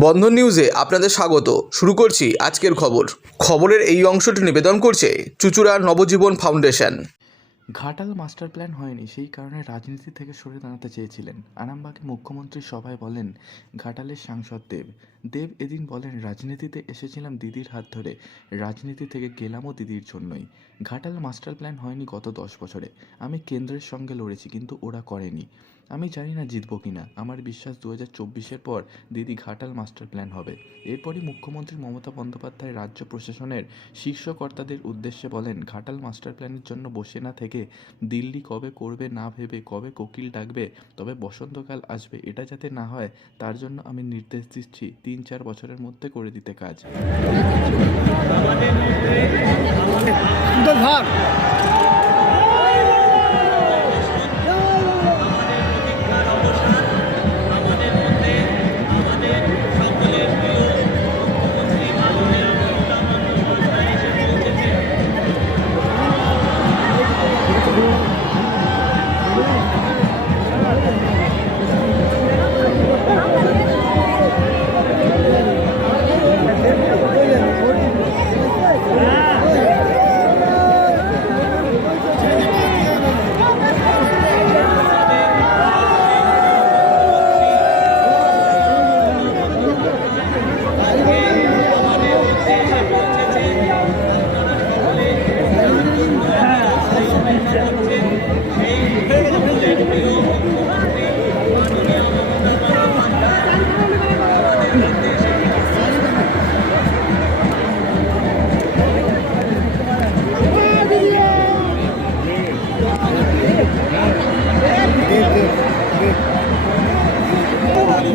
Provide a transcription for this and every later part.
বন্ধন নিউজে আপনাদের স্বাগত। শুরু করছি আজকের খবর। খবরের এই অংশটি নিবেদন করছে চুচুড়ার Nabajiban foundation. Ghatal master plan হয়নি, সেই কারণে রাজনীতি থেকে সরে দাঁড়াতে চেয়েছিলেন। আরামবাগে মুখ্যমন্ত্রী সভায় বলেন, ঘাটালের সাংসদ দেব। দেব এদিন বলেন, রাজনীতিতে এসেছিলাম দিদির হাত ধরে। রাজনীতি থেকে গেলামও দিদির জন্যই। ঘাটাল মাস্টার প্ল্যান হয়নি গত দশ বছরে। আমি কেন্দ্রের সঙ্গে লড়েছি, কিন্তু ওরা করেনি। আমি জানি না জিতবো কি না আমার বিশ্বাস দু হাজার চব্বিশের পর দিদি ঘাটাল মাস্টার প্ল্যান হবে। এরপরই মুখ্যমন্ত্রী মমতা বন্দ্যোপাধ্যায় রাজ্য প্রশাসনের শীর্ষকর্তাদের উদ্দেশ্যে বলেন, ঘাটাল মাস্টার প্ল্যানের জন্য বসে না থেকে দিল্লি কবে করবে না ভেবে, কবে কোকিল ডাকবে, তবে বসন্তকাল আসবে। এটা যাতে না হয়, তার জন্য আমি নির্দেশ দিচ্ছি। তিন চার বছরের মধ্যে করে দিতে কাজ।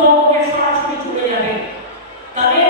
বঙ্গে সরাসরি চলে যাবে। তাদের